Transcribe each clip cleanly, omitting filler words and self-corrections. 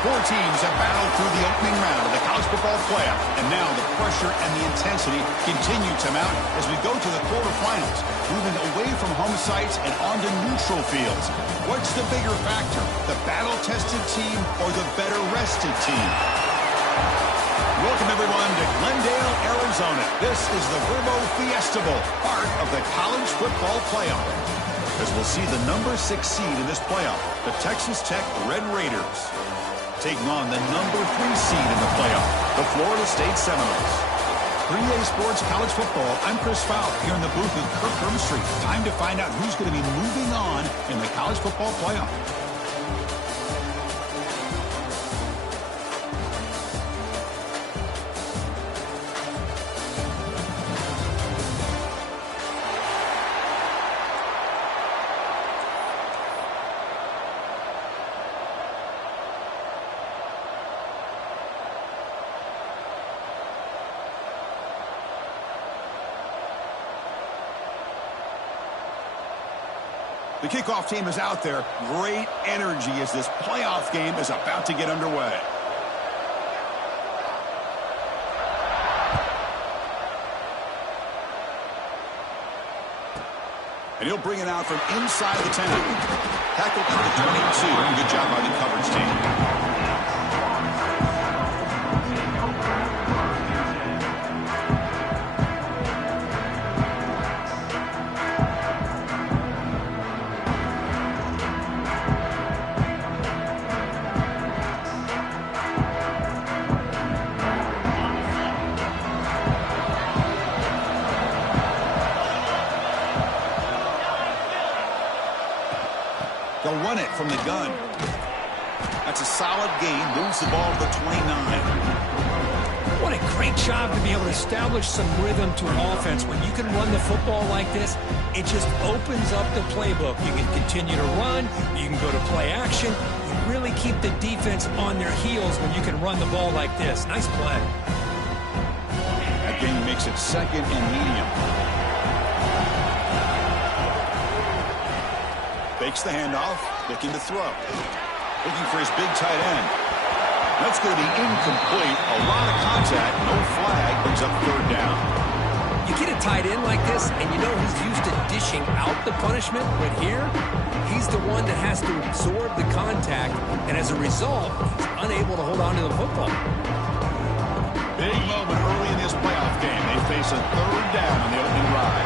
Four teams have battled through the opening round of the college football playoff, and now the pressure and the intensity continue to mount as we go to the quarterfinals, moving away from home sites and onto neutral fields. What's the bigger factor, the battle-tested team or the better-rested team? Welcome, everyone, to Glendale, Arizona. This is the Verbo Fiesta Bowl, part of the college football playoff. As we'll see the number 6 seed in this playoff, the Texas Tech Red Raiders, taking on the number 3 seed in the playoff, the Florida State Seminoles. 3A Sports College Football, I'm Chris Fowler here in the booth with Kirk Hermstreet. Time to find out who's going to be moving on in the college football playoff. The kickoff team is out there. Great energy as this playoff game is about to get underway. And he'll bring it out from inside the 10. Tackled at the 22. Good job by the coverage team. They'll run it from the gun. That's a solid gain. Moves the ball to the 29. What a great job to be able to establish some rhythm to an offense. When you can run the football like this, it just opens up the playbook. You can continue to run. You can go to play action. You really keep the defense on their heels when you can run the ball like this. Nice play. That gain makes it second and medium. Fakes the handoff, looking to throw. Looking for his big tight end. That's going to be incomplete. A lot of contact, no flag, brings up third down. You get a tight end like this, and you know he's used to dishing out the punishment, but here, he's the one that has to absorb the contact, and as a result, he's unable to hold on to the football. Big moment early in this playoff game. They face a third down on the opening drive.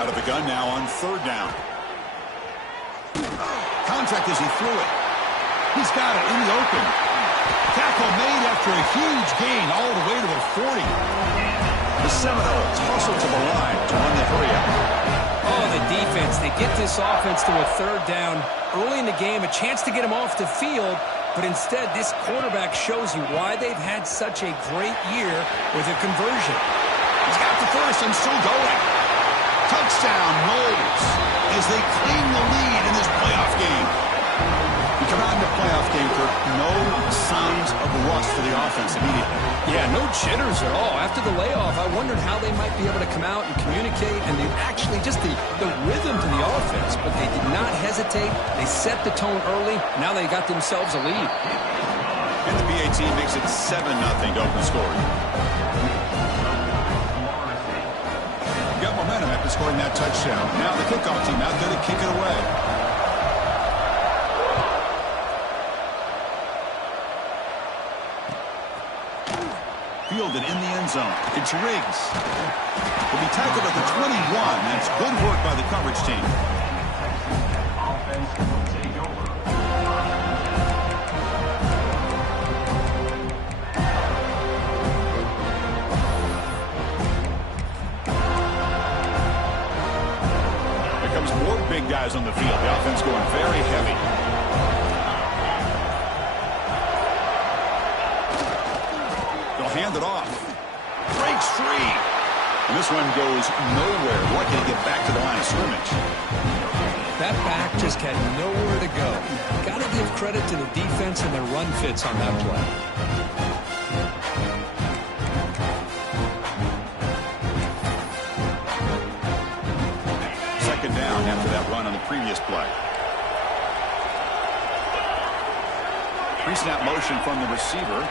Out of the gun now on third down. Contact as he threw it. He's got it in the open. Tackle made after a huge gain all the way to the 40. The Seminoles hustle to the line to run the hurry up. Oh, the defense. They get this offense to a third down early in the game, a chance to get him off the field, but instead this quarterback shows you why they've had such a great year with a conversion. He's got the first and still going. Touchdown, Noles, as they claim the lead in this playoff game. We come out in the playoff game, Kirk, no signs of rust for the offense immediately. Yeah, no jitters at all. After the layoff, I wondered how they might be able to come out and communicate, and they actually just the rhythm to the offense, but they did not hesitate. They set the tone early. Now they got themselves a lead. And the BA team makes it 7-0 to open scoring. Got momentum after scoring that touchdown. Now the kickoff team out there to kick it away. Fielded in the end zone. It's Riggs. Will be tackled at the 21. That's good work by the coverage team. Offense will take over. More big guys on the field. The offense going very heavy. They'll hand it off. Breaks free. And this one goes nowhere. Lucky to get back to the line of scrimmage. That back just had nowhere to go. Got to give credit to the defense and their run fits on that play. Down after that run on the previous play. Pre-snap motion from the receiver.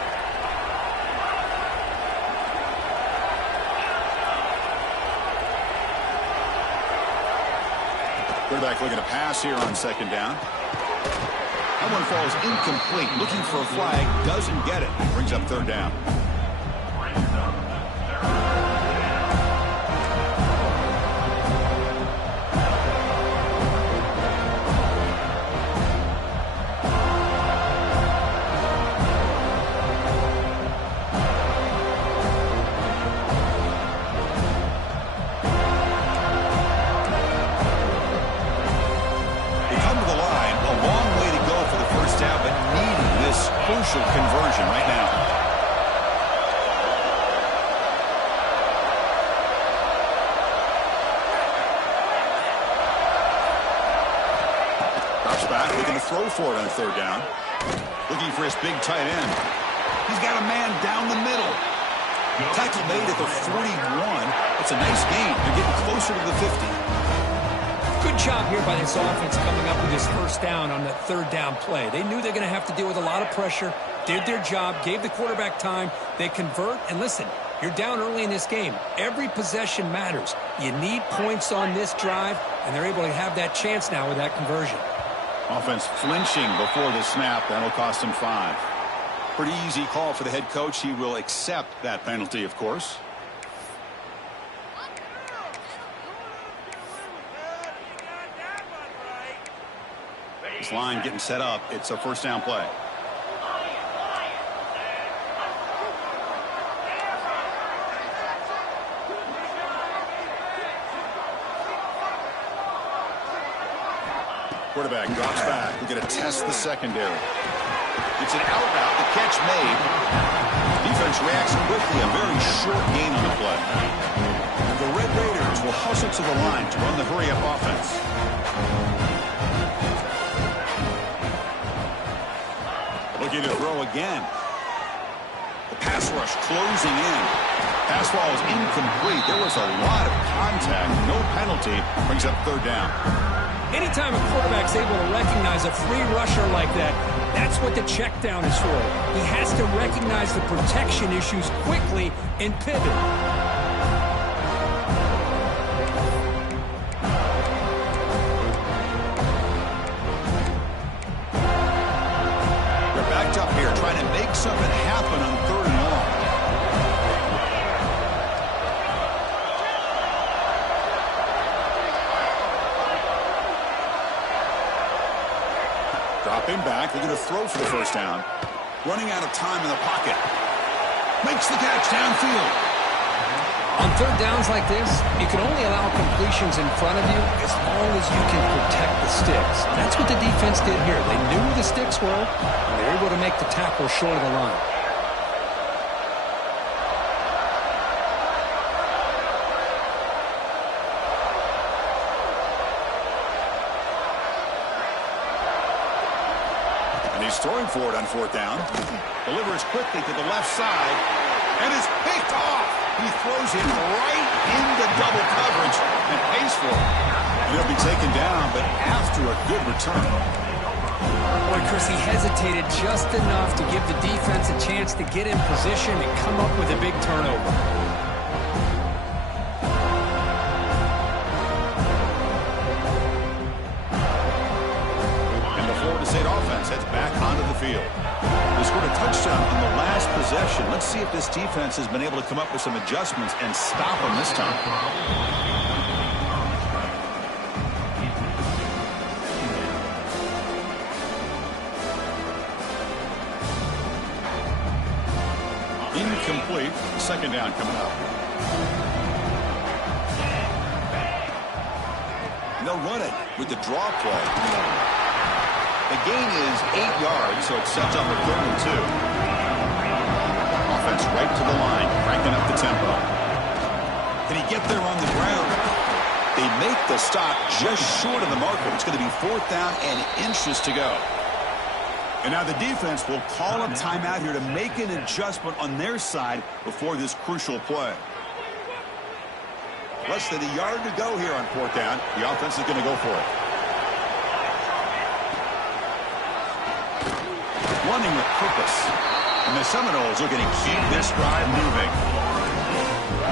Quarterback looking to pass here on second down. That one falls incomplete. Looking for a flag. Doesn't get it. Brings up third down. Crucial conversion right now. Drops back, looking to throw for it on third down. Looking for his big tight end. He's got a man down the middle. Tackle made at the 41. It's a nice gain. They're getting closer to the 50. Good job here by this offense coming up with this first down on that third down play. They knew they're going to have to deal with a lot of pressure, did their job, gave the quarterback time. They convert, and listen, you're down early in this game. Every possession matters. You need points on this drive, and they're able to have that chance now with that conversion. Offense flinching before the snap. That'll cost him 5. Pretty easy call for the head coach. He will accept that penalty, of course. This line getting set up. It's a first down play. Quarterback drops back. We're going to test the secondary. It's an out route. The catch made. Defense reacts quickly. A very short gain on the play. The Red Raiders will hustle to the line to run the hurry-up offense. Looking to throw again. The pass rush closing in. Pass ball is incomplete. There was a lot of contact. No penalty. Brings up third down. Anytime a quarterback's able to recognize a free rusher like that, that's what the check down is for. He has to recognize the protection issues quickly and pivot. Up here trying to make something happen on third and long. Dropping back. They're going to throw for the first down. Running out of time in the pocket. Makes the catch downfield. On third downs like this, you can only allow completions in front of you as long as you can protect the sticks. That's what the defense did here. They knew where the sticks were, and they were able to make the tackle short of the line. And he's throwing for it on fourth down. Delivers quickly to the left side, and is picked off. He throws it right into double coverage and pays for it. And he'll be taken down, but after a good return. Boy, Chris, he hesitated just enough to give the defense a chance to get in position and come up with a big turnover. And the Florida State offense heads back onto the field. They scored a touchdown on the last possession. Let's see if this defense has been able to come up with some adjustments and stop them this time. Incomplete. Second down coming up. And they'll run it with the draw play. The gain is 8 yards, so it sets up a 3rd and 2. Offense right to the line, cranking up the tempo. Can he get there on the ground? They make the stop just short of the marker. It's going to be 4th down and inches to go. And now the defense will call a timeout here to make an adjustment on their side before this crucial play. Less than a yard to go here on 4th down. The offense is going to go for it. running with purpose. And the Seminoles are going to keep this drive moving.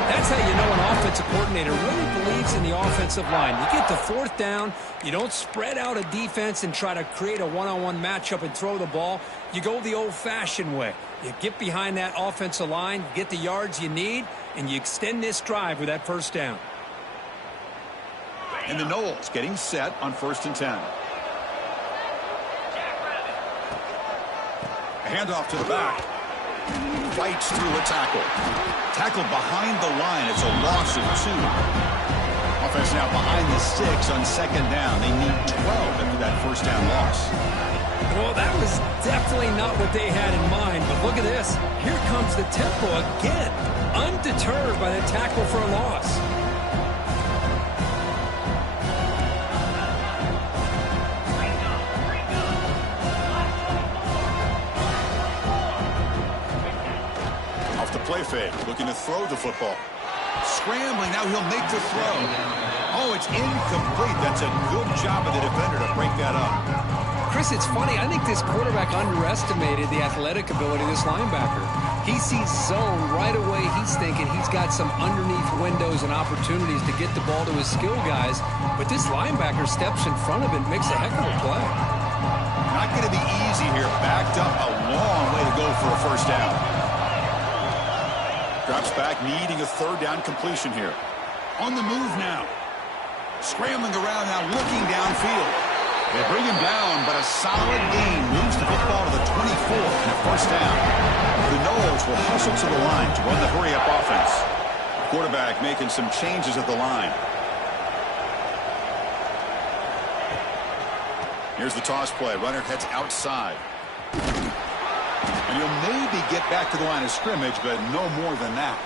That's how you know an offensive coordinator really believes in the offensive line. You get to fourth down, you don't spread out a defense and try to create a one-on-one matchup and throw the ball. You go the old-fashioned way. You get behind that offensive line, get the yards you need, and you extend this drive with that first down. And the Noles getting set on 1st and 10. A handoff to the back. Fights through a tackle. Tackle behind the line. It's a loss of 2. Offense now behind the sticks on 2nd down. They need 12 after that first down loss. Well, that was definitely not what they had in mind, but look at this. Here comes the tempo again. Undeterred by the tackle for a loss. Play fake, looking to throw the football. Scrambling, now he'll make the throw. Oh, it's incomplete. That's a good job of the defender to break that up. Chris, it's funny. I think this quarterback underestimated the athletic ability of this linebacker. He sees zone right away. He's thinking he's got some underneath windows and opportunities to get the ball to his skill guys. But this linebacker steps in front of it and makes a heck of a play. Not going to be easy here. Backed up a long way to go for a first down. Drops back, needing a 3rd down completion here. On the move now. Scrambling around now, looking downfield. They bring him down, but a solid gain moves the football to the 24 and a first down. The Noles will hustle to the line to run the hurry-up offense. Quarterback making some changes at the line. Here's the toss play. Runner heads outside. And he'll maybe get back to the line of scrimmage, but no more than that.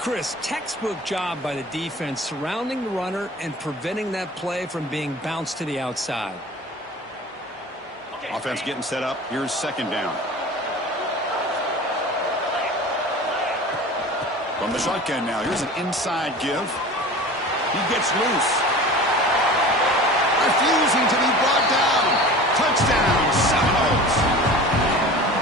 Chris, textbook job by the defense surrounding the runner and preventing that play from being bounced to the outside. Offense getting set up. Here's 2nd down. From the shotgun now. Here's an inside give. He gets loose. Refusing to be brought down. Touchdown, Seminoles.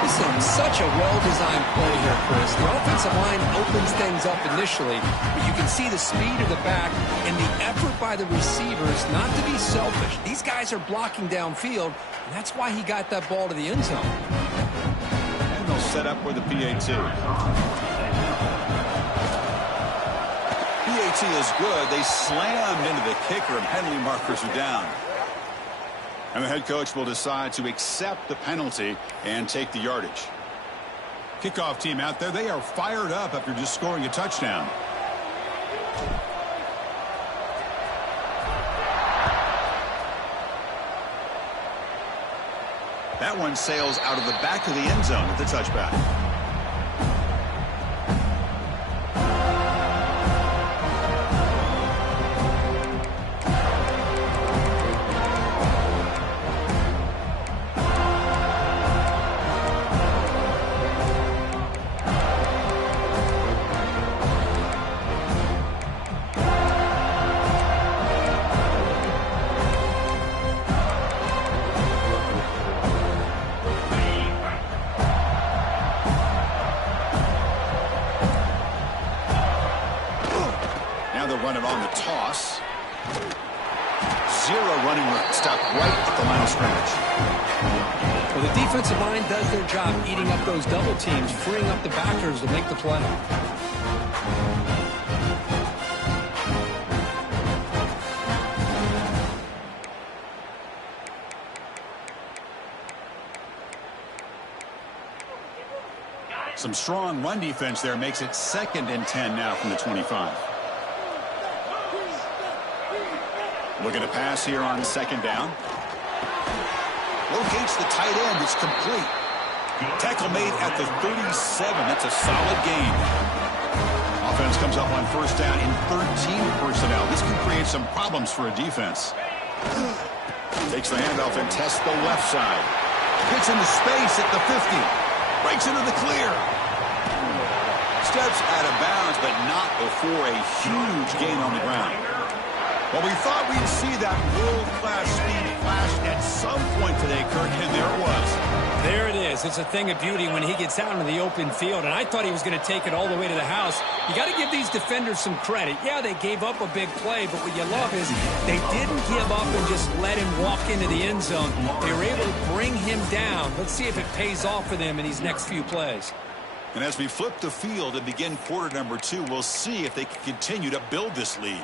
This is such a well-designed play here, Chris. The offensive line opens things up initially, but you can see the speed of the back and the effort by the receivers not to be selfish. These guys are blocking downfield, and that's why he got that ball to the end zone. And they'll set up with the PAT. PAT is good. They slammed into the kicker, and penalty markers are down. And the head coach will decide to accept the penalty and take the yardage. Kickoff team out there, they are fired up after just scoring a touchdown. That one sails out of the back of the end zone with the touchback. Running on the toss. 0 running room. Stop right at the line of scrimmage. Well, the defensive line does their job eating up those double teams, freeing up the backers to make the play. Some strong run defense there makes it 2nd and 10 now from the 25. Looking to pass here on 2nd down. Locates the tight end. It's complete. Tackle made at the 37. That's a solid gain. Offense comes up on 1st down in 13 personnel. This can create some problems for a defense. Takes the handoff and tests the left side. Gets into space at the 50. Breaks into the clear. Steps out of bounds, but not before a huge gain on the ground. Well, we thought we'd see that world-class speed flash at some point today, Kirk, and there it was. There is. It's a thing of beauty when he gets out into the open field, and I thought he was going to take it all the way to the house. You got to give these defenders some credit. Yeah, they gave up a big play, but what you love is they didn't give up and just let him walk into the end zone. They were able to bring him down. Let's see if it pays off for them in these next few plays. And as we flip the field and begin quarter number 2, we'll see if they can continue to build this lead.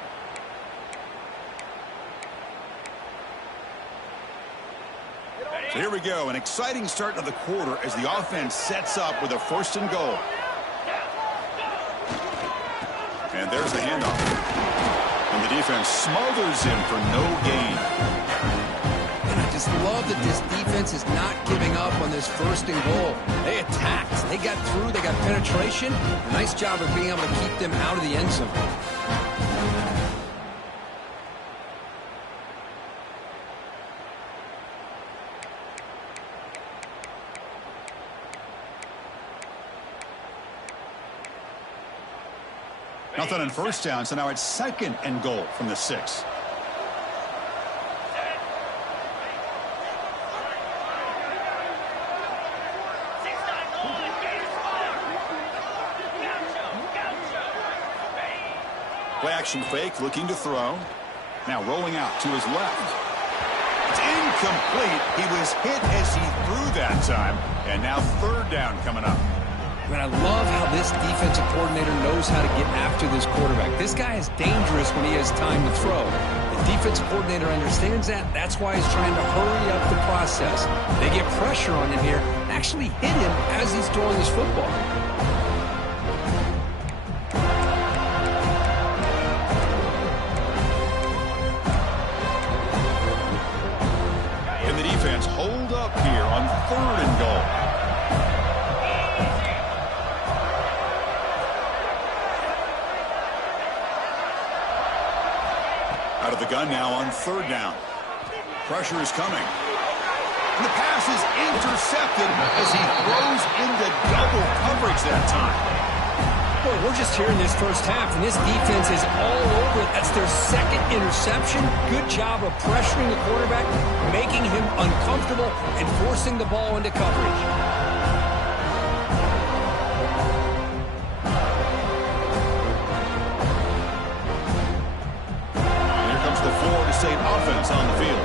So here we go, an exciting start to the quarter as the offense sets up with a 1st and goal. And there's the handoff. And the defense smothers him for no gain. And I just love that this defense is not giving up on this 1st and goal. They attacked. They got through. They got penetration. Nice job of being able to keep them out of the end zone. Nothing on 1st down, so now it's 2nd and goal from the 6. Play action fake, looking to throw. Now rolling out to his left. It's incomplete. He was hit as he threw that time. And now 3rd down coming up. And I love how this defensive coordinator knows how to get after this quarterback. This guy is dangerous when he has time to throw. The defensive coordinator understands that. That's why he's trying to hurry up the process. They get pressure on him here and actually hit him as he's throwing this football. And the defense hold up here on 3rd and goal. Out of the gun now on 3rd down. Pressure is coming. And the pass is intercepted as he throws into double coverage that time. Boy, we're just here in this first half, and this defense is all over it. That's their 2nd interception. Good job of pressuring the quarterback, making him uncomfortable, and forcing the ball into coverage. State offense on the field.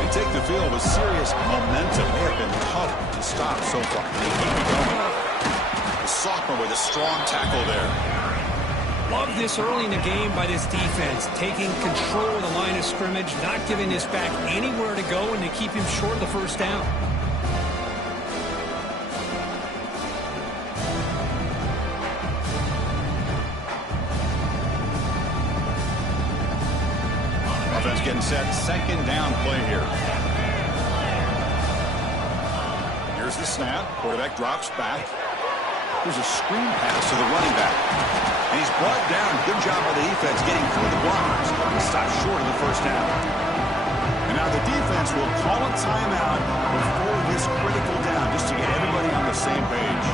They take the field with serious momentum. They have been tough to stop so far. They keep it going. The sophomore with a strong tackle there. Love this early in the game by this defense, taking control of the line of scrimmage, not giving this back anywhere to go, and to keep him short of the 1st down. Getting set, 2nd down play here. Here's the snap. Quarterback drops back. Here's a screen pass to the running back. And he's brought down. Good job by the defense getting through the blockers. He stopped short of the 1st down. And now the defense will call a timeout before this critical down, just to get everybody on the same page.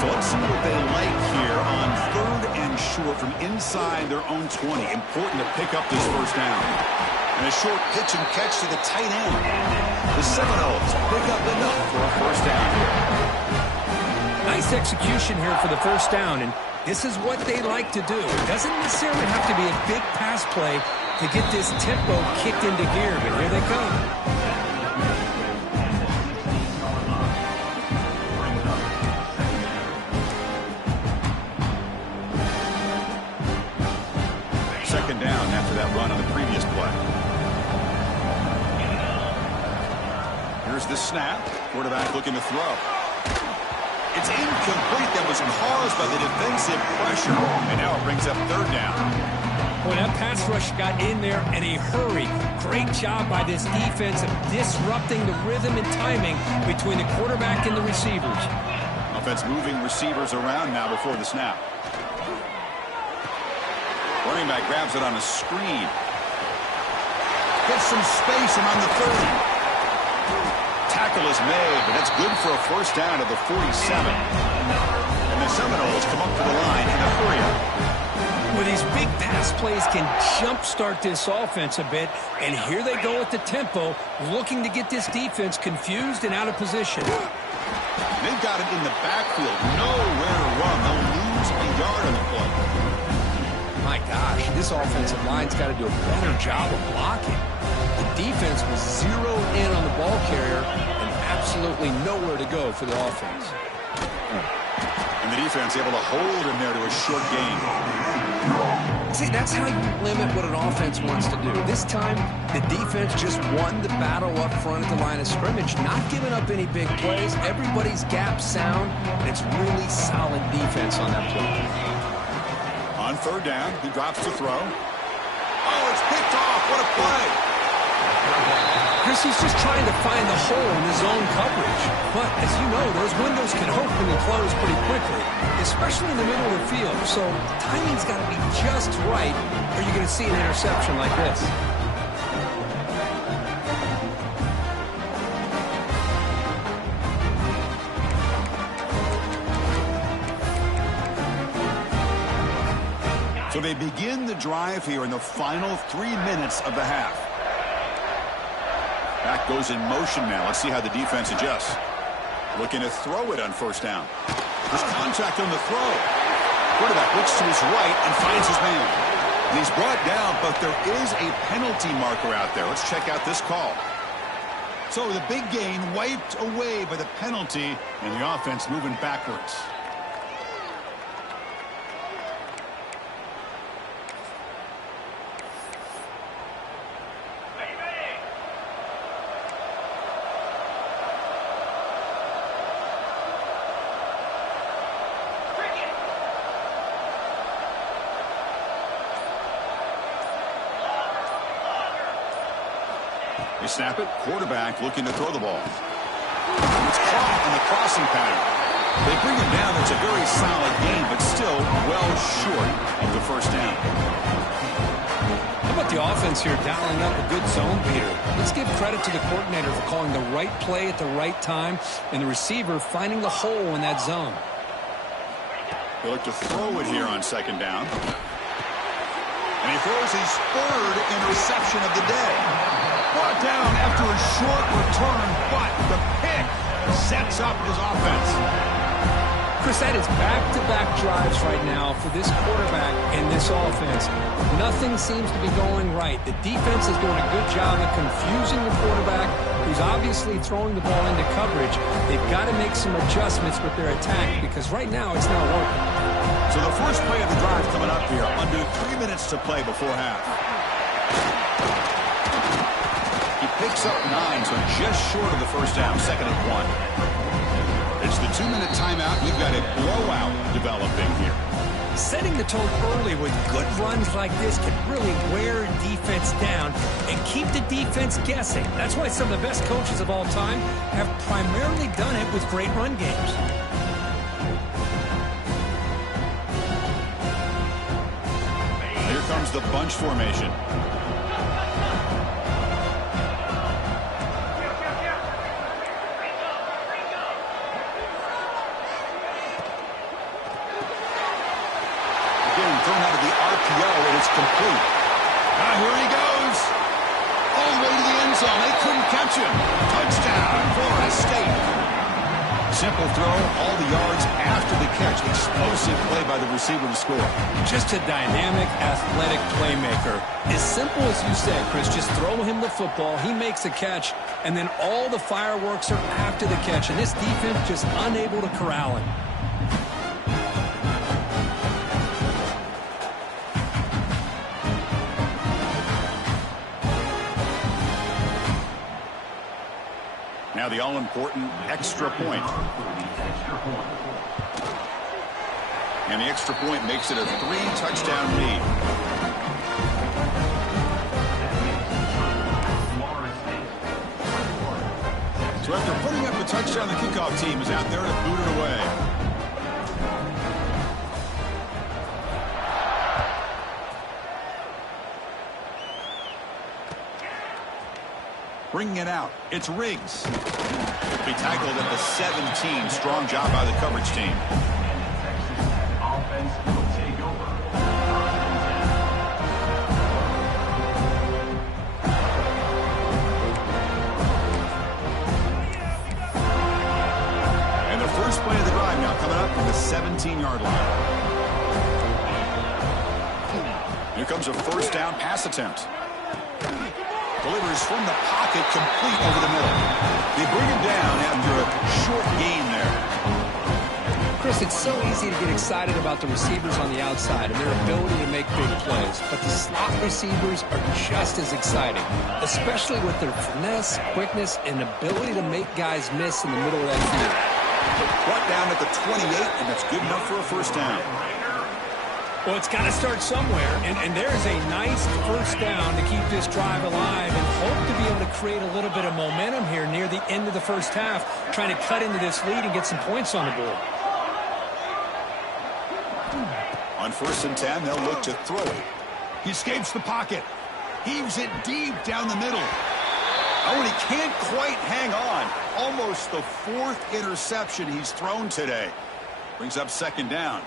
So let's see what they like here on 3rd and short from inside their own 20. Important to pick up this 1st down. And a short pitch and catch to the tight end. The Seminoles pick up enough for a 1st down here. Nice execution here for the 1st down, and this is what they like to do. It doesn't necessarily have to be a big pass play to get this tempo kicked into gear, but here they come. Down after that run on the previous play. Here's the snap. Quarterback looking to throw. It's incomplete. That was caused by the defensive pressure. And now it brings up 3rd down. Well, that pass rush got in there in a hurry. Great job by this defense of disrupting the rhythm and timing between the quarterback and the receivers. Offense moving receivers around now before the snap. Running back grabs it on a screen. Gets some space and on the 30. Tackle is made, but that's good for a 1st down at the 47. And the Seminoles come up to the line in a hurry-up. Well, these big pass plays can jumpstart this offense a bit, and here they go at the tempo, looking to get this defense confused and out of position. They've got it in the backfield. Nowhere to run. They'll lose a yard on the play. My gosh, this offensive line's got to do a better job of blocking. The defense was zeroed in on the ball carrier and absolutely nowhere to go for the offense. And the defense able to hold him there to a short gain. See, that's how you limit what an offense wants to do. This time, the defense just won the battle up front at the line of scrimmage, not giving up any big plays. Everybody's gap sound, and it's really solid defense on that play. On third down, he drops to throw. Oh, it's picked off. What a play. Chris, he's just trying to find the hole in his own coverage. But, as you know, those windows can open and close pretty quickly, especially in the middle of the field. So, timing's got to be just right, or you're going to see an interception like this. So they begin the drive here in the final 3 minutes of the half. Back goes in motion now. Let's see how the defense adjusts. Looking to throw it on first down. There's contact on the throw. Quarterback looks to his right and finds his man. And he's brought down, but there is a penalty marker out there. Let's check out this call. So the big gain wiped away by the penalty, and the offense moving backwards. They snap it. Quarterback looking to throw the ball. It's caught in the crossing pattern. They bring him down. It's a very solid gain, but still well short of the first down. How about the offense here dialing up a good zone beater? Let's give credit to the coordinator for calling the right play at the right time and the receiver finding the hole in that zone. They look to throw it here on second down. And he throws his third interception of the day. Brought down after a short return, but the pick sets up his offense. Chris, that is back-to-back drives right now for this quarterback and this offense. Nothing seems to be going right. The defense is doing a good job of confusing the quarterback, who's obviously throwing the ball into coverage. They've got to make some adjustments with their attack because right now it's not working. So the first play of the drive coming up here, under 3 minutes to play before half. He picks up 9, so just short of the first down, second and 1. It's the 2-minute timeout. We've got a blowout developing here. Setting the tone early with good runs like this can really wear defense down and keep the defense guessing. That's why some of the best coaches of all time have primarily done it with great run games. Here comes the bunch formation. Thrown out of the RPO, and it's complete. Now here he goes. All the way to the end zone. They couldn't catch him. Touchdown, Florida State. Simple throw, all the yards after the catch. Explosive play by the receiver to score. Just a dynamic, athletic playmaker. As simple as you said, Chris, just throw him the football, he makes a catch, and then all the fireworks are after the catch. And this defense just unable to corral him. Now the all-important extra point. And the extra point makes it a 3-touchdown lead. So after putting up a touchdown, the kickoff team is out there to boot it away. Bringing it out, it's Riggs. He tackled at the 17. Strong job by the coverage team. Offense will take over. 17-yard line. Here comes a first down pass attempt. Delivers from the pocket, complete over the middle. They bring him down after a short gain there. Chris, it's so easy to get excited about the receivers on the outside and their ability to make big plays, but the slot receivers are just as exciting, especially with their finesse, quickness, and ability to make guys miss in the middle of that field. Brought down at the 28, and that's good enough for a first down. Well, it's got to start somewhere, and there's a nice first down to keep this drive alive and hope to be able to create a little bit of momentum here near the end of the first half, trying to cut into this lead and get some points on the board. On 1st and 10, they'll look to throw it. He escapes the pocket. Heaves it deep down the middle. Oh, and he can't quite hang on. Almost the 4th interception he's thrown today. Brings up 2nd down.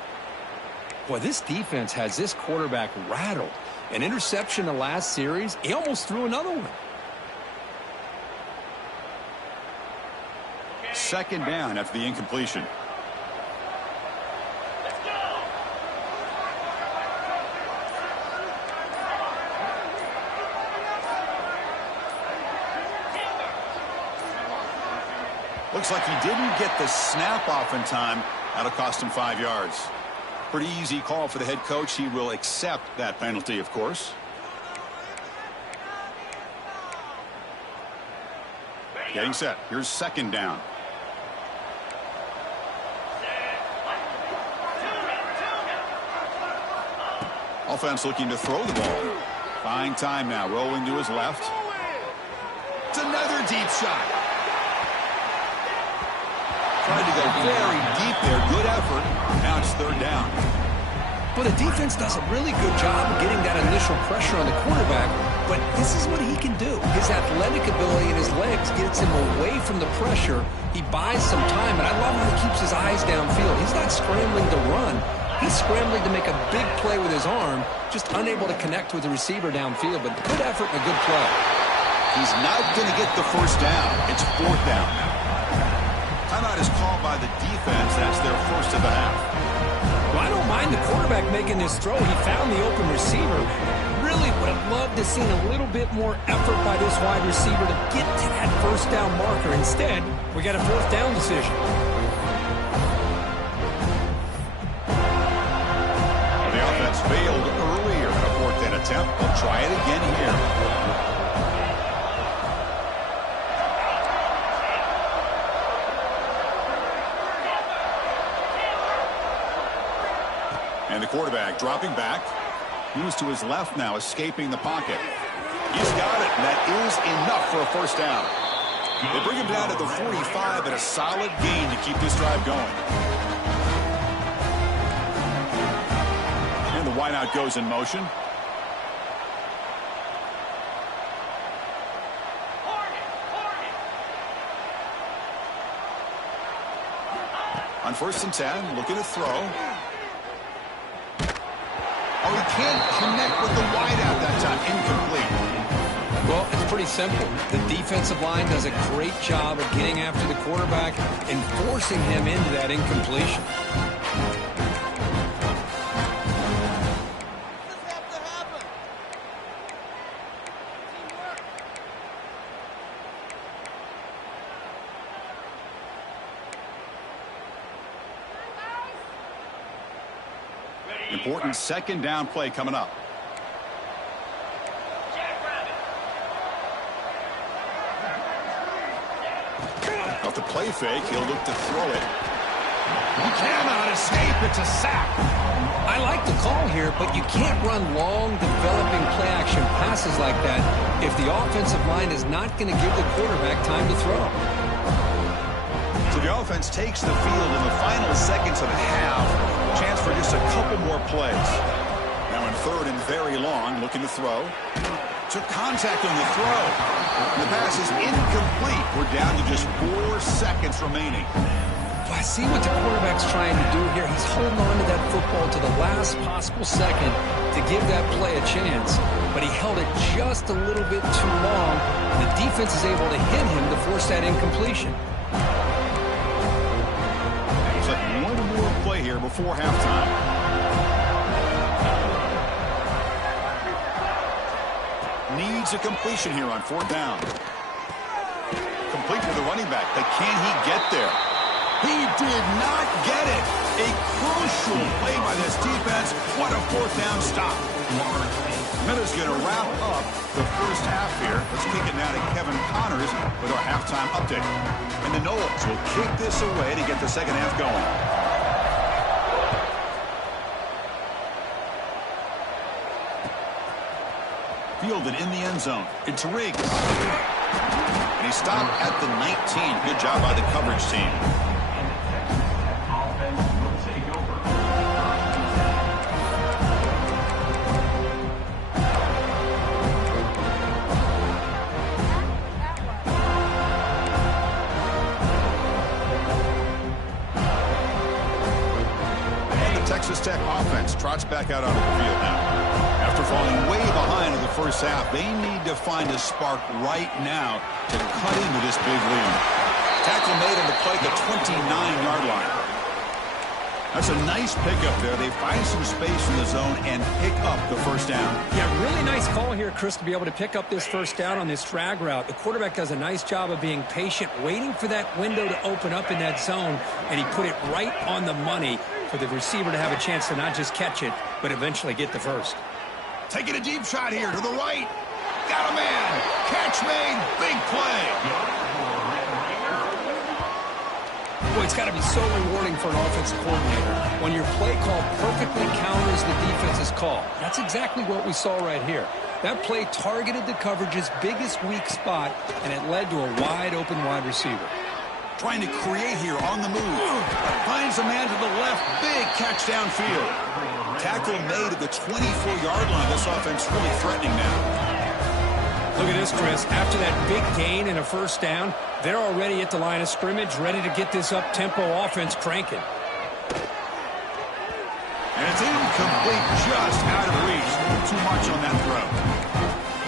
Boy, this defense has this quarterback rattled. An interception the last series, he almost threw another one. 2nd down after the incompletion. Looks like he didn't get the snap off in time. That'll cost him 5 yards. Pretty easy call for the head coach. He will accept that penalty, of course. Getting set. Here's 2nd down. Offense looking to throw the ball. Fine time now. Rolling to his left. It's another deep shot. Tried to go very deep there. Good effort. Now it's 3rd down. Well, the defense does a really good job of getting that initial pressure on the quarterback, but this is what he can do. His athletic ability and his legs gets him away from the pressure. He buys some time, and I love how he keeps his eyes downfield. He's not scrambling to run. He's scrambling to make a big play with his arm, just unable to connect with the receiver downfield, but good effort and a good play. He's not going to get the first down. It's 4th down now. Timeout is called by the defense. That's their first of the half. Well, I don't mind the quarterback making this throw. He found the open receiver. Really would have loved to see a little bit more effort by this wide receiver to get to that first down marker. Instead, we got a 4th down decision. Well, the offense failed earlier in a 4th down attempt. They'll try it again here. And the quarterback dropping back. Moves to his left now, escaping the pocket. He's got it, and that is enough for a first down. They bring him down to the 45 and a solid gain to keep this drive going. And the wideout goes in motion. On 1st and 10, looking to throw. Oh, he can't connect with the wideout that time. Incomplete. Well, it's pretty simple. The defensive line does a great job of getting after the quarterback and forcing him into that incompletion. Important 2nd down play coming up. Off the play fake, he'll look to throw it. He cannot escape. It's a sack. I like the call here, but you can't run long, developing play-action passes like that if the offensive line is not going to give the quarterback time to throw. So the offense takes the field in the final seconds of the half. Chance for just a couple more plays. Now in 3rd and very long, looking to throw. Took contact on the throw. And the pass is incomplete. We're down to just 4 seconds remaining. Well, I see what the quarterback's trying to do here. He's holding on to that football to the last possible second to give that play a chance. But he held it just a little bit too long. The defense is able to hit him to force that incompletion. Looks like one more play play here before halftime. Needs a completion here on 4th down. Complete to the running back, but can he get there? He did not get it. A crucial play by this defense. What a 4th down stop. Minutes going to wrap up the first half here. Let's kick it now to Kevin Connors with our halftime update. And the Knowles will kick this away to get the second half going. Fielded in the end zone. It's Riggs. And he stopped at the 19. Good job by the coverage team. Texas Tech offense trots back out onto the field now. After falling way behind in the first half, they need to find a spark right now to cut into this big lead. Tackle made on the play at the 29-yard line. That's a nice pickup there. They find some space in the zone and pick up the first down. Yeah, really nice call here, Chris, to be able to pick up this first down on this drag route. The quarterback does a nice job of being patient, waiting for that window to open up in that zone, and he put it right on the money for the receiver to have a chance to not just catch it, but eventually get the first. Taking a deep shot here to the right. Got a man. Catch made. Big play. Boy, it's got to be so rewarding for an offensive coordinator when your play call perfectly counters the defense's call. That's exactly what we saw right here. That play targeted the coverage's biggest weak spot, and it led to a wide-open wide receiver. Trying to create here on the move. Finds a man to the left. Big catch downfield. Tackle made at the 24-yard line. This offense really threatening now. Look at this, Chris. After that big gain and a first down, they're already at the line of scrimmage, ready to get this up-tempo offense cranking. And it's incomplete, just out of reach. Too much on that throw.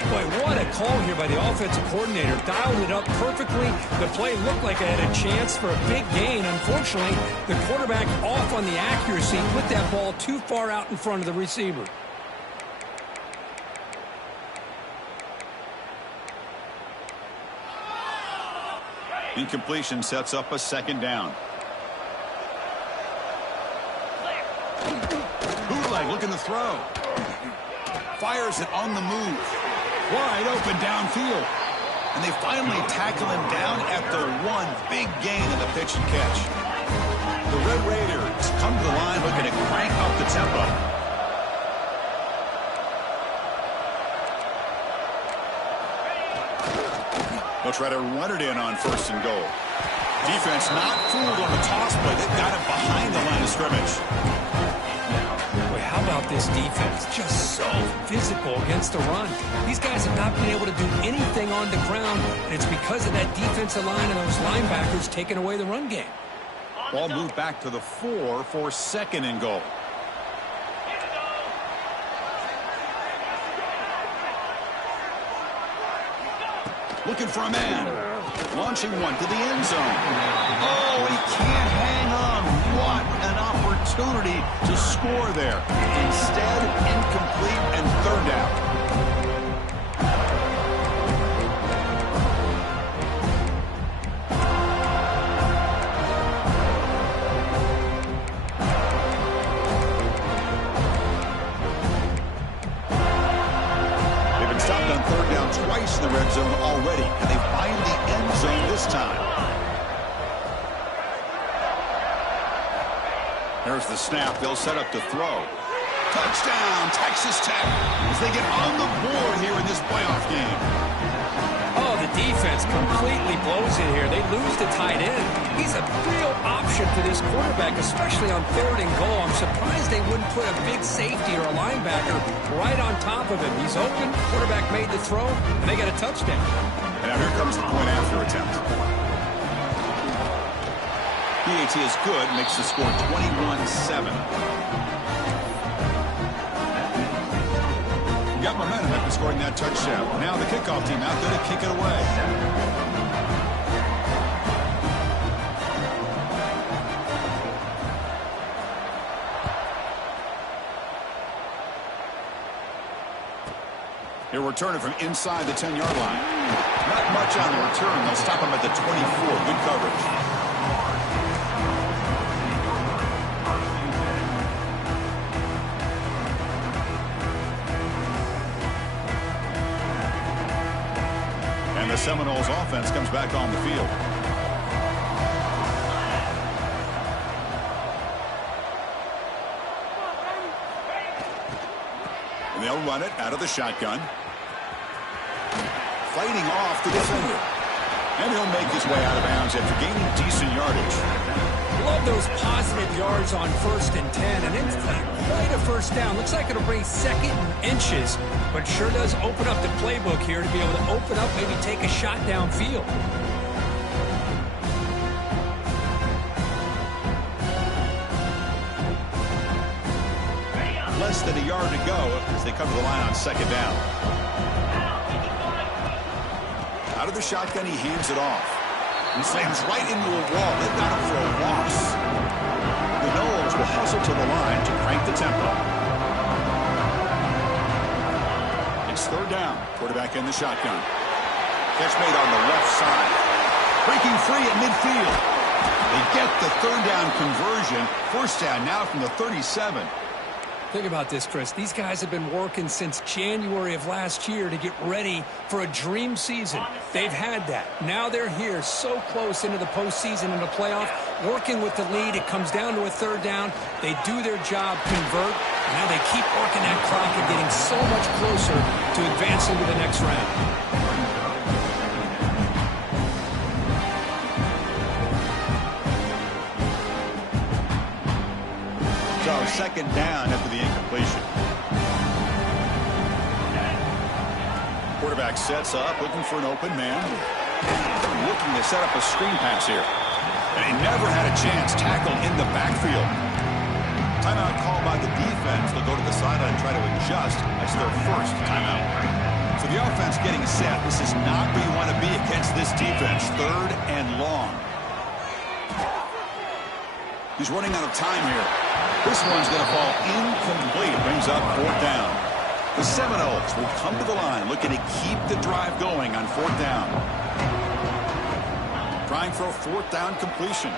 Boy, what a call here by the offensive coordinator. Dialed it up perfectly. The play looked like it had a chance for a big gain. Unfortunately, the quarterback off on the accuracy, put that ball too far out in front of the receiver. Incompletion sets up a second down. Bootleg looking to throw. Fires it on the move. Wide open downfield. And they finally tackle him down at the 1. Big gain in the pitch and catch. The Red Raiders come to the line looking to crank up the tempo. They'll try to run it in on 1st and goal. Defense not fooled on the toss play. They've got it behind the line of scrimmage. How about this defense? Just so physical against the run. These guys have not been able to do anything on the ground, and it's because of that defensive line and those linebackers taking away the run game. Ball moved back to the 4 for 2nd and goal. Looking for a man. Launching one to the end zone. Oh, he can't hang on. What an opportunity to score there. Instead, incomplete and 3rd down. They've been stopped on 3rd down twice in the red zone already, and they find the end zone this time. There's the snap. They'll set up to throw. Touchdown, Texas Tech, as they get on the board here in this playoff game. Oh, the defense completely blows it here. They lose the tight end. He's a real option for this quarterback, especially on 3rd and goal. I'm surprised they wouldn't put a big safety or a linebacker right on top of him. He's open. Quarterback made the throw, and they got a touchdown. And now here comes the point after attempt. PAT is good, makes the score 21-7. Got momentum after scoring that touchdown. Now the kickoff team out there to kick it away. He'll return it from inside the 10-yard line. Not much on the return. They'll stop him at the 24. Good coverage. And the Seminoles offense comes back on the field. And they'll run it out of the shotgun. Fighting off the defender. And he'll make his way out of bounds after gaining decent yardage. Love those positive yards on 1st and 10, and it's not quite a first down. Looks like it'll bring 2nd and inches, but sure does open up the playbook here to be able to open up, maybe take a shot downfield. Less than a yard to go as they come to the line on 2nd down. Out of the shotgun, he hands it off. He slams right into a wall. They've got him for a loss. The Noles will hustle to the line to crank the tempo. It's 3rd down. Quarterback in the shotgun. Catch made on the left side. Breaking free at midfield. They get the 3rd down conversion. 1st down now from the 37. Think about this, Chris. These guys have been working since January of last year to get ready for a dream season. They've had that. Now they're here so close into the postseason and the playoff, working with the lead. It comes down to a 3rd down. They do their job, convert. Now they keep working that clock and getting so much closer to advancing to the next round. So 2nd down after the incompletion. Quarterback sets up, looking for an open man. Looking to set up a screen pass here. And he never had a chance. Tackled in the backfield. Timeout called by the defense. They'll go to the sideline and try to adjust as their 1st timeout. So the offense getting set. This is not where you want to be against this defense. 3rd and long. He's running out of time here. This one's going to fall incomplete. Brings up 4th down. The Seminoles will come to the line looking to keep the drive going on 4th down. Trying for a 4th down completion.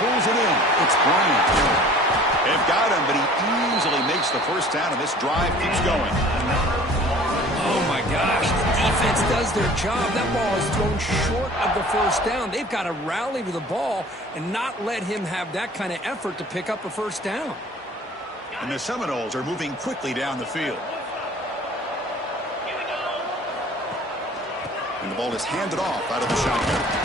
Pulls it in. It's Bryant. They've got him, but he easily makes the 1st down, and this drive keeps going. Oh, my gosh. The defense does their job. That ball is thrown short of the 1st down. They've got to rally to the ball and not let him have that kind of effort to pick up a 1st down. And the Seminoles are moving quickly down the field. And the ball is handed off out of the shotgun.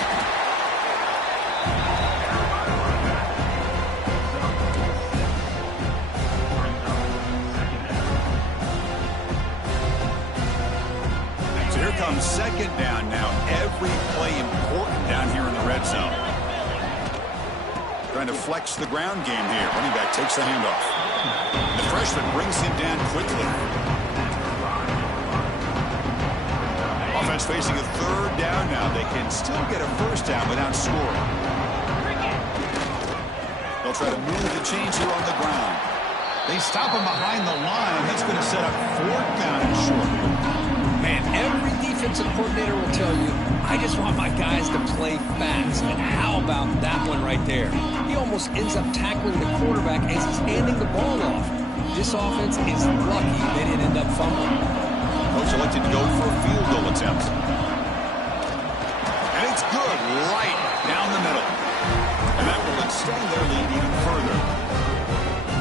Comes 2nd down now. Every play important down here in the red zone. Trying to flex the ground game here. Running back takes the handoff. The freshman brings him down quickly. Offense facing a 3rd down now. They can still get a 1st down without scoring. They'll try to move the chains here on the ground. They stop him behind the line. That's going to set up 4th down and short. Man, every defensive coordinator will tell you, I just want my guys to play fast. And how about that one right there? He almost ends up tackling the quarterback as he's handing the ball off. This offense is lucky they didn't end up fumbling. Coach elected to go for a field goal attempt. And it's good right down the middle. And that will extend their lead even further.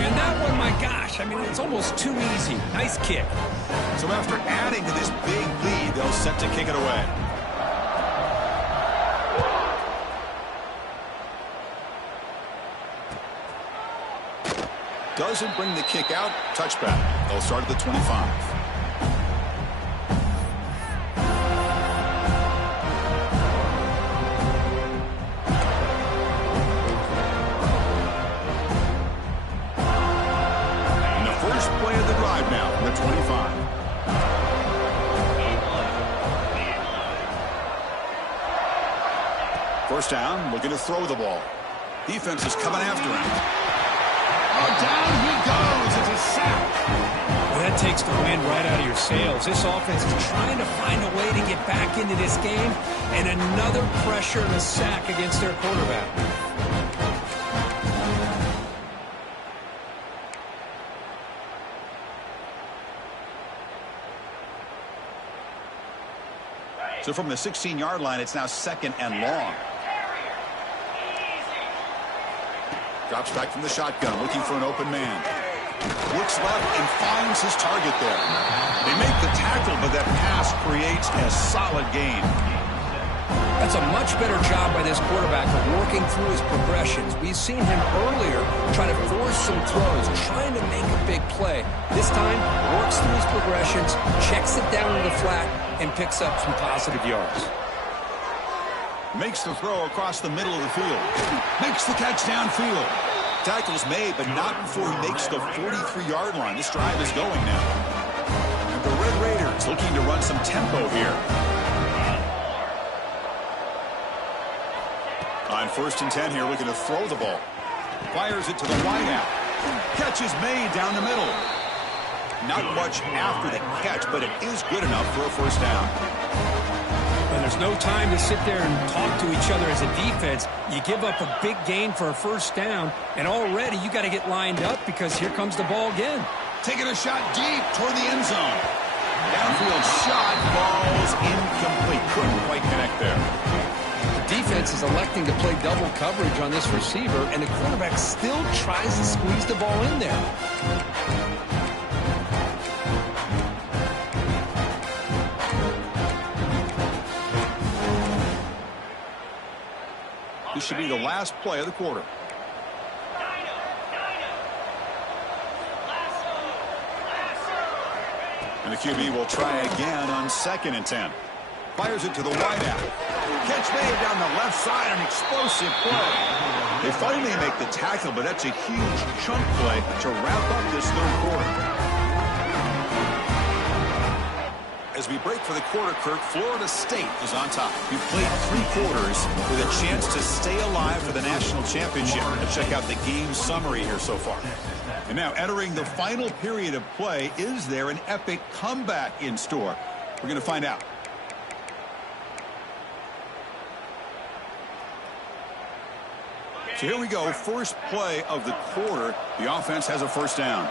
And that one, my gosh, I mean, it's almost too easy. Nice kick. So after adding to this big lead, they'll set to kick it away. Doesn't bring the kick out. Touchback. They'll start at the 25. Now, the 25. First down, looking to throw the ball. Defense is coming after him. Oh, down he goes. It's a sack. that takes the wind right out of your sails. This offense is trying to find a way to get back into this game, and another pressure and a sack against their quarterback. So from the 16-yard line, it's now 2nd and long. Drops back from the shotgun, looking for an open man. Looks left and finds his target there. They make the tackle, but that pass creates a solid gain. That's a much better job by this quarterback of working through his progressions. We've seen him earlier try to force some throws, trying to make a big play. This time, works through his progressions, checks it down to the flat, and picks up some positive yards. Makes the throw across the middle of the field. Makes the catch downfield. Tackle's made, but not before he makes the 43-yard line. This drive is going now. And the Red Raiders looking to run some tempo here. On 1st and 10 here, looking to throw the ball. Fires it to the wideout. Catch is made down the middle. Not much after the catch, but it is good enough for a first down. And there's no time to sit there and talk to each other as a defense. You give up a big gain for a first down, and already you got to get lined up because here comes the ball again. Taking a shot deep toward the end zone. Downfield shot falls incomplete. Couldn't quite connect there. The defense is electing to play double coverage on this receiver, and the quarterback still tries to squeeze the ball in there. This should be the last play of the quarter. And the QB will try again on 2nd and 10. Fires it to the wideout. Catch made down the left side, an explosive play. They finally make the tackle, but that's a huge chunk play to wrap up this 3rd quarter. As we break for the quarter, Kirk, Florida State is on top. We've played 3 quarters with a chance to stay alive for the national championship. Let's check out the game summary here so far. And now entering the final period of play, is there an epic comeback in store? We're going to find out. So here we go, first play of the quarter. The offense has a first down.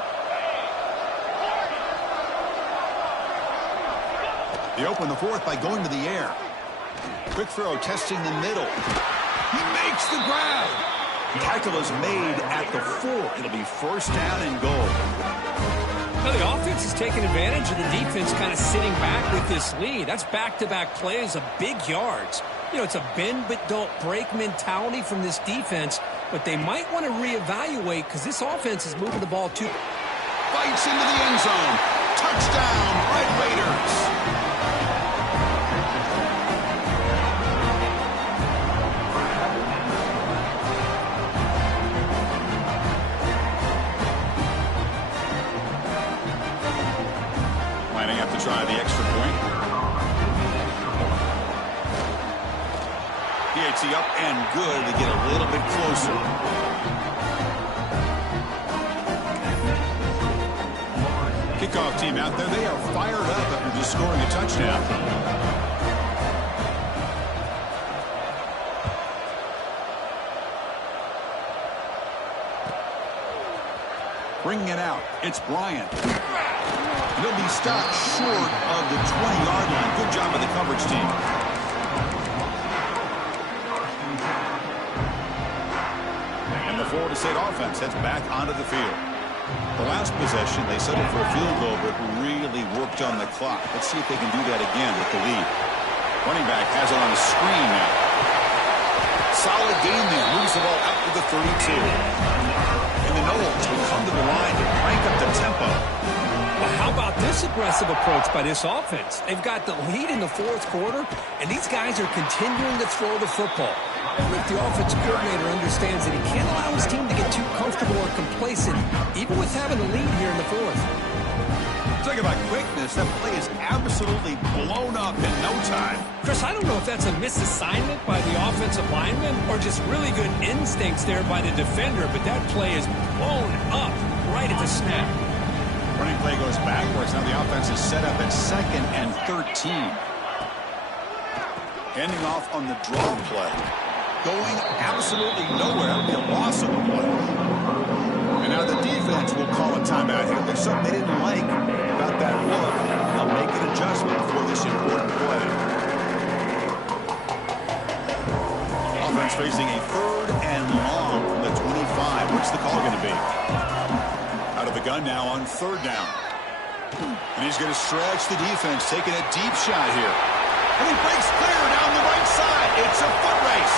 They open the 4th by going to the air. Quick throw, testing the middle. He makes the grab. Tackle is made at the 4. It'll be first down and goal. Now the offense is taking advantage of the defense kind of sitting back with this lead. That's back-to-back plays of big yards. You know, it's a bend but don't break mentality from this defense, but they might want to reevaluate because this offense is moving the ball too. Bites into the end zone. Touchdown, Red Raiders. Lining up to try the extra point. PAT up and good to get a little bit closer. Kickoff team out there. They are fired up after just scoring a touchdown. Bringing it out. It's Bryant. And he'll be stopped short of the 20-yard line. Good job by the coverage team. And the Florida State offense heads back onto the field. The last possession, they settled for a field goal, but really worked on the clock. Let's see if they can do that again with the lead. Running back has it on the screen now. Solid game there. Moves the ball out to the 32. And the Noles will come to the line to crank up the tempo. Well, how about this aggressive approach by this offense? They've got the lead in the 4th quarter, and these guys are continuing to throw the football. I think the offensive coordinator understands that he can't allow his team to get too comfortable or complacent, even with having the lead here in the 4th. Talk about quickness. That play is absolutely blown up in no time. Chris, I don't know if that's a misassignment by the offensive lineman or just really good instincts there by the defender, but that play is blown up right at the snap. Running play goes backwards. Now the offense is set up at 2nd and 13. Handing off on the draw play. Going absolutely nowhere. That would be a loss of the play. And now the defense will call a timeout here. There's something they didn't like about that look. They'll make an adjustment for this important play. Offense facing a 3rd and long from the 25. What's the call going to be? Out of the gun now on 3rd down. And he's going to stretch the defense, taking a deep shot here. And he breaks clear down the right side. It's a foot race.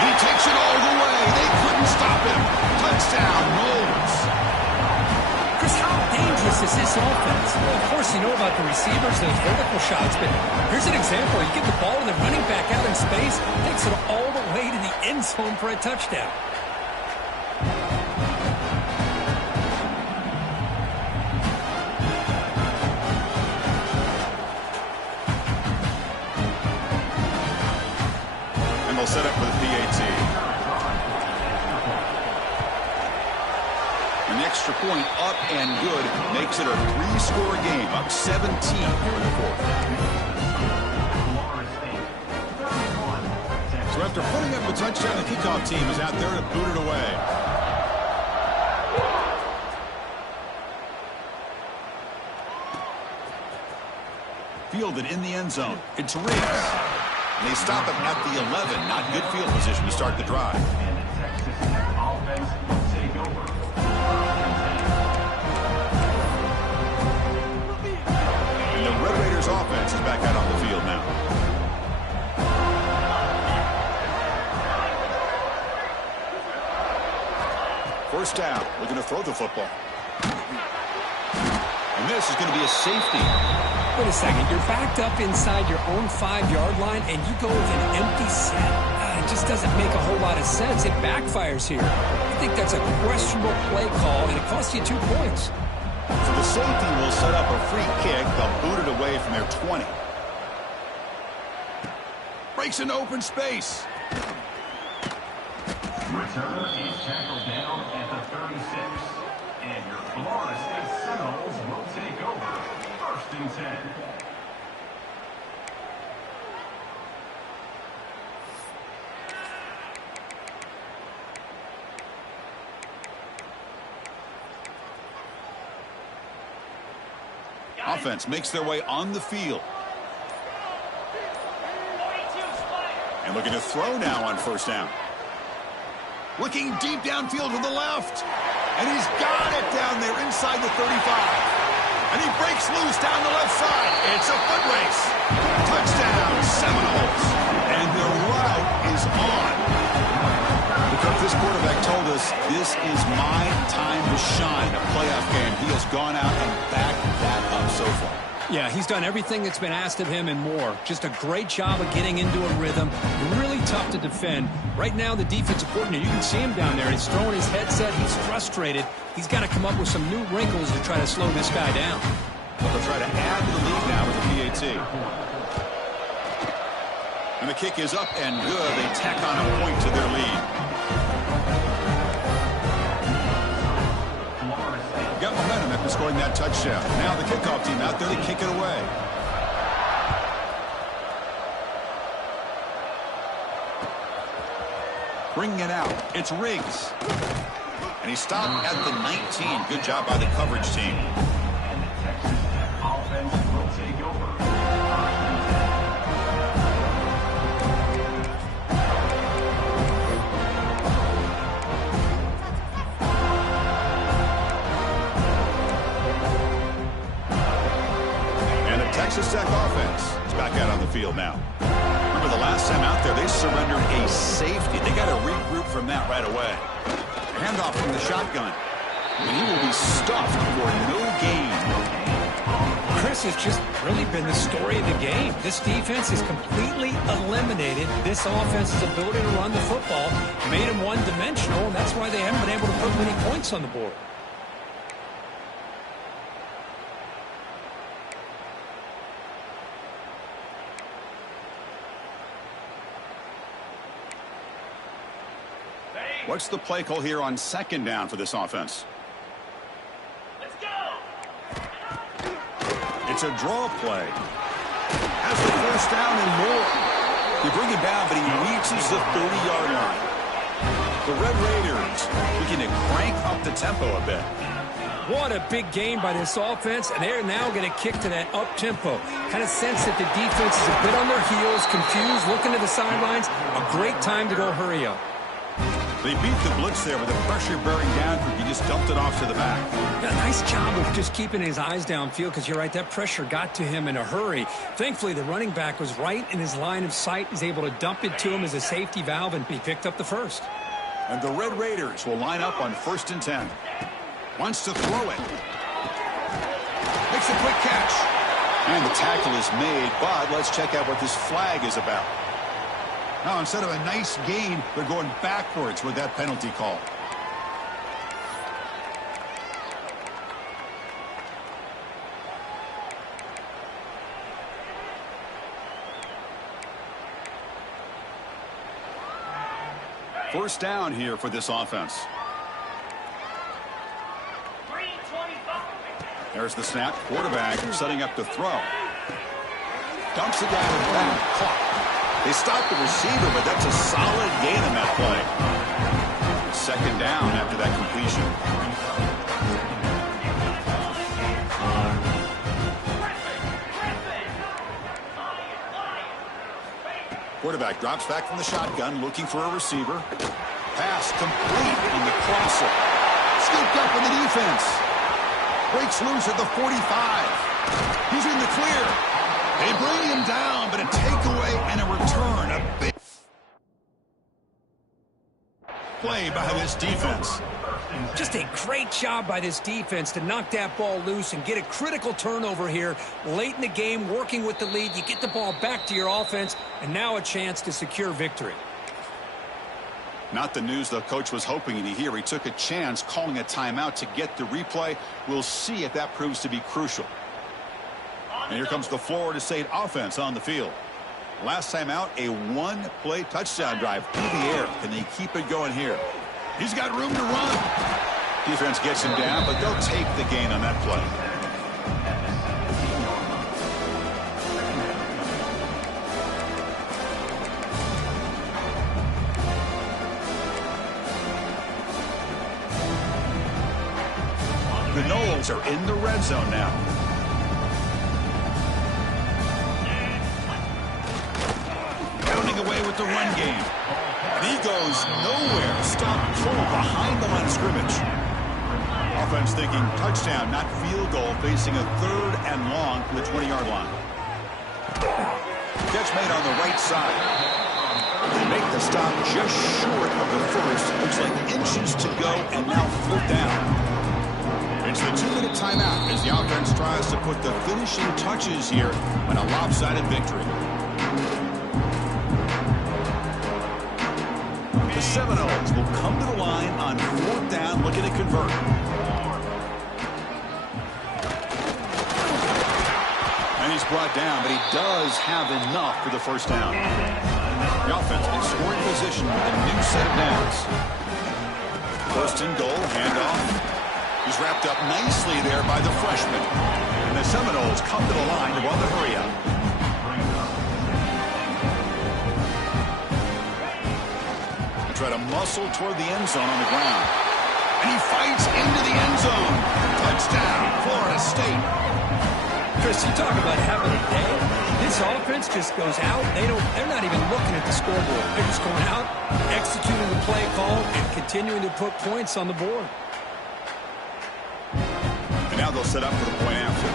He takes it all the way. They couldn't stop him. Touchdown, Knowles. Chris, how dangerous is this offense? Well, of course, you know about the receivers, those vertical shots, but here's an example. You get the ball and the running back out in space, takes it all the way to the end zone for a touchdown. Set up for the PAT. An extra point up and good makes it a 3-score game, up 17 here in the 4th. So after putting up a touchdown, the kickoff team is out there to boot it away. Fielded in the end zone. It's Riggs. And they stop him at the 11. Not good field position to start the drive. And the Red Raiders offense is back out on the field now. First down. Looking to throw the football. And this is going to be a safety. Wait a second, you're backed up inside your own 5-yard line and you go with an empty set? It just doesn't make a whole lot of sense. It backfires here. I think that's a questionable play call, and it costs you 2 points. So the safety will set up a free kick. They'll boot it away from their 20. Breaks into open space. Returner is tackled down at the 36. And your Florida State Seminoles will take over. 1st and 10. Offense makes their way on the field. And looking to throw now on 1st down. Looking deep downfield to the left. And he's got it down there inside the 35. And he breaks loose down the left side. It's a foot race. Touchdown, Seminoles. And the route is on. Because this quarterback told us this is my time to shine, a playoff game. He has gone out and backed that up so far. Yeah, he's done everything that's been asked of him and more. Just a great job of getting into a rhythm. Really tough to defend. Right now, the defensive coordinator, you can see him down there. He's throwing his headset. He's frustrated. He's got to come up with some new wrinkles to try to slow this guy down. But they'll try to add to the lead now with the PAT. And the kick is up and good. They tack on a point to their lead. Got momentum after scoring that touchdown. Now the kickoff team out there to kick it away. Bringing it out. It's Riggs. And he stopped at the 19. Good job by the coverage team. And the Texas Tech offense will take over. And the Texas Tech offense is back out on the field now. Remember the last time out there, they surrendered a safety. They got to regroup from that right away. Handoff from the shotgun. And he will be stuffed for no gain. Chris has just really been the story of the game. This defense has completely eliminated this offense's ability to run the football, made them one-dimensional, and that's why they haven't been able to put many points on the board. What's the play call here on 2nd down for this offense? Let's go! It's a draw play. Has the first down and more. You bring him down, but he reaches the 30-yard line. The Red Raiders beginning to crank up the tempo a bit. What a big game by this offense, and they're now going to kick to that up-tempo. Kind of sense that the defense is a bit on their heels, confused, looking to the sidelines. A great time to go hurry up. They beat the blitz there with the pressure bearing down. He just dumped it off to the back. Yeah, nice job of just keeping his eyes downfield, because you're right, that pressure got to him in a hurry. Thankfully, the running back was right in his line of sight. He's able to dump it to him as a safety valve, and he picked up the first. And the Red Raiders will line up on 1st and 10. Wants to throw it. Makes a quick catch. And the tackle is made, but let's check out what this flag is about. Now, instead of a nice gain, they're going backwards with that penalty call. First down here for this offense. There's the snap. Quarterback setting up to throw. Dumps it down and back. Caught. They stopped the receiver, but that's a solid gain on that play. Second down after that completion. Quarterback drops back from the shotgun, looking for a receiver. Pass complete on the crosser. Scooped up in the defense. Breaks loose at the 45. He's in the clear. They bring him down, but a takeaway and a return. A big play by this defense. Just a great job by this defense to knock that ball loose and get a critical turnover here late in the game, working with the lead. You get the ball back to your offense, and now a chance to secure victory. Not the news the coach was hoping to hear. He took a chance calling a timeout to get the replay. We'll see if that proves to be crucial. And here comes the Florida State offense on the field. Last time out, a one-play touchdown drive through the air. Can they keep it going here? He's got room to run. Defense gets him down, but they'll take the gain on that play. The Noles are in the red zone now. Pounding away with the run game. And he goes nowhere. Stopped full behind the line of scrimmage. Offense thinking touchdown, not field goal, facing a 3rd and long from the 20-yard line. Catch made on the right side. They make the stop just short of the first. Looks like inches to go, and now 4th down. It's the 2-minute timeout as the offense tries to put the finishing touches here on a lopsided victory. The Seminoles will come to the line on 4th down, looking to convert. And he's brought down, but he does have enough for the first down. The offense in scoring position with a new set of downs. 1st and goal, handoff. He's wrapped up nicely there by the freshman. And the Seminoles come to the line to run the hurry-up. They try to muscle toward the end zone on the ground. And he fights into the end zone. Touchdown, Florida State. Chris, you talk about having a day. This offense just goes out. They're not even looking at the scoreboard. They're just going out, executing the play call, and continuing to put points on the board. And now they'll set up for the point after.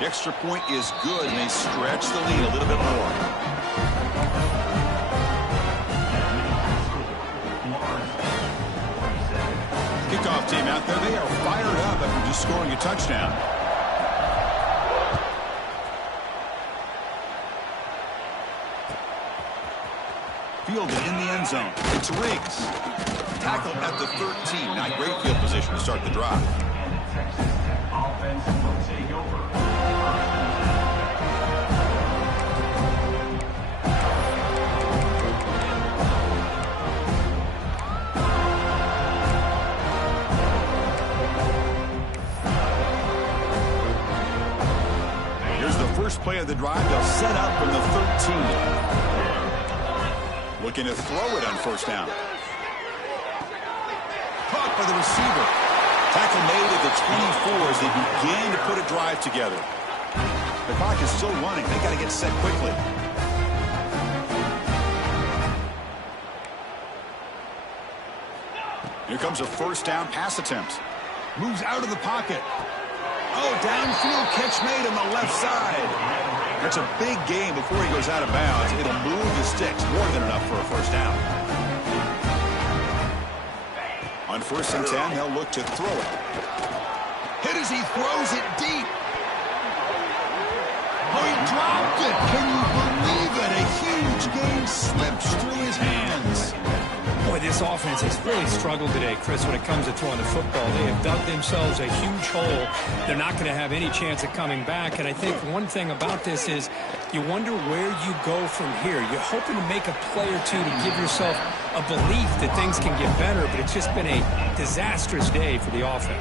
The extra point is good, and they stretch the lead a little bit more. Kickoff team out there, they are fired up after just scoring a touchdown. Fielded in the end zone. It's Riggs. Tackle at the 13. Not great field position to start the drive. Offense will take over. Here's the first play of the drive. They'll set up from the 13. Looking to throw it on first down. Caught by the receiver. Tackle made at the 24 as they began to put a drive together. The clock is still running. They got to get set quickly. Here comes a first down pass attempt. Moves out of the pocket. Oh, downfield catch made on the left side. That's a big gain before he goes out of bounds. It'll move the sticks more than enough for a first down. On 1st and 10, they'll look to throw it. Hit as he throws it deep. Oh, he dropped it. Can you believe it? A huge gain slips through his hands. Boy, this offense has really struggled today, Chris, when it comes to throwing the football. They have dug themselves a huge hole. They're not going to have any chance of coming back. And I think one thing about this is you wonder where you go from here. You're hoping to make a play or two to give yourself a belief that things can get better, but it's just been a disastrous day for the offense.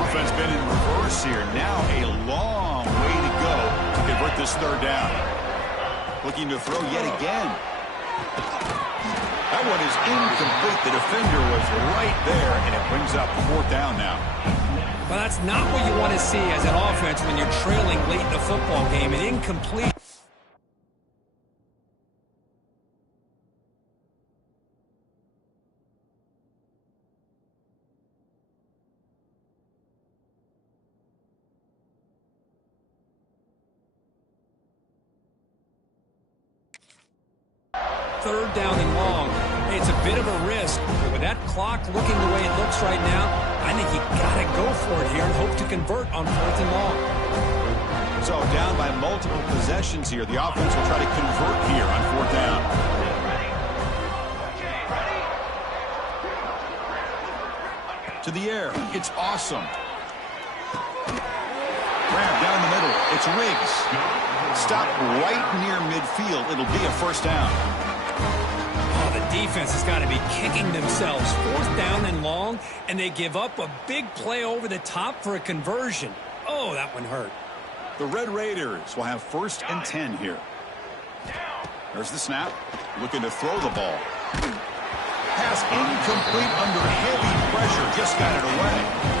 Offense been in reverse here. Now a long way to go to convert this third down. Looking to throw yet again. That one is incomplete. The defender was right there, and it brings up 4th down now. Well, that's not what you want to see as an offense when you're trailing late in the football game. An incomplete. Third down and long. Hey, it's a bit of a risk, but with that clock looking the way it looks right now, I think you got to go for it here and hope to convert on 4th and long. So down by multiple possessions here. The offense will try to convert here on 4th down. To the air. It's awesome. Grab down the middle. It's Riggs. Stop right near midfield. It'll be a first down. Oh, the defense has got to be kicking themselves. 4th down and long, and they give up a big play over the top for a conversion. Oh, that one hurt. The Red Raiders will have 1st and 10 here. There's the snap. Looking to throw the ball. Pass incomplete under heavy pressure. Just got it away.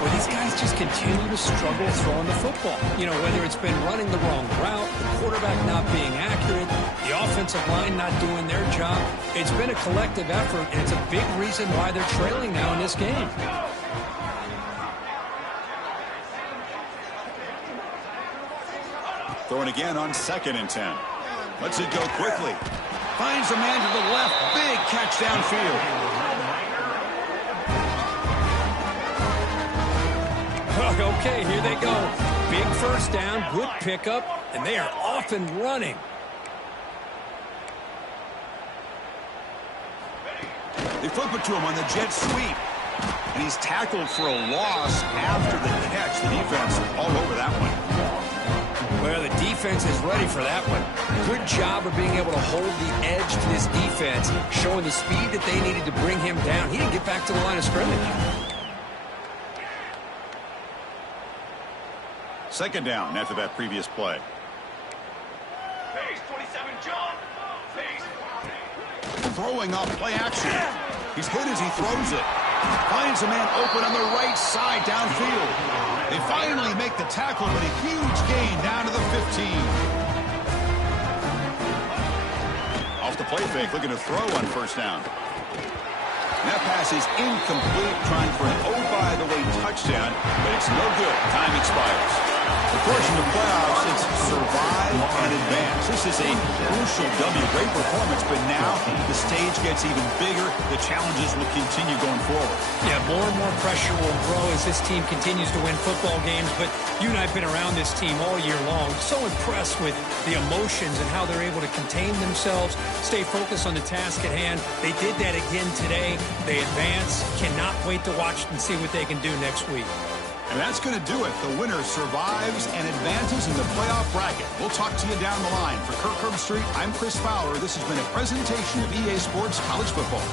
Well, these guys just continue to struggle throwing the football. You know, whether it's been running the wrong route, the quarterback not being accurate, the offensive line not doing their job. It's been a collective effort, and it's a big reason why they're trailing now in this game. Throwing again on 2nd and 10. Lets it go quickly. Finds a man to the left. Big catch downfield. Okay, here they go. Big first down, good pickup, and they are off and running. They flip it to him on the jet sweep. And he's tackled for a loss after the catch. The defense all over that one. Well, the defense is ready for that one. Good job of being able to hold the edge to this defense, showing the speed that they needed to bring him down. He didn't get back to the line of scrimmage. 2nd down after that previous play. Phase 27, John. Phase. Throwing off play action. He's hit as he throws it. Finds a man open on the right side downfield. They finally make the tackle, but a huge gain down to the 15. Off the play fake, looking to throw on 1st down. And that pass is incomplete, trying for an oh-by-the-way touchdown, but it's no good. Time expires. Of course, in the playoffs, it's survive and advance. This is a crucial W. Great performance, but now the stage gets even bigger. The challenges will continue going forward. Yeah, more and more pressure will grow as this team continues to win football games, but you and I have been around this team all year long. So impressed with the emotions and how they're able to contain themselves, stay focused on the task at hand. They did that again today. They advance. Cannot wait to watch and see what they can do next week. And that's going to do it. The winner survives and advances in the playoff bracket. We'll talk to you down the line. For Kirk Herbstreit, I'm Chris Fowler. This has been a presentation of EA Sports College Football.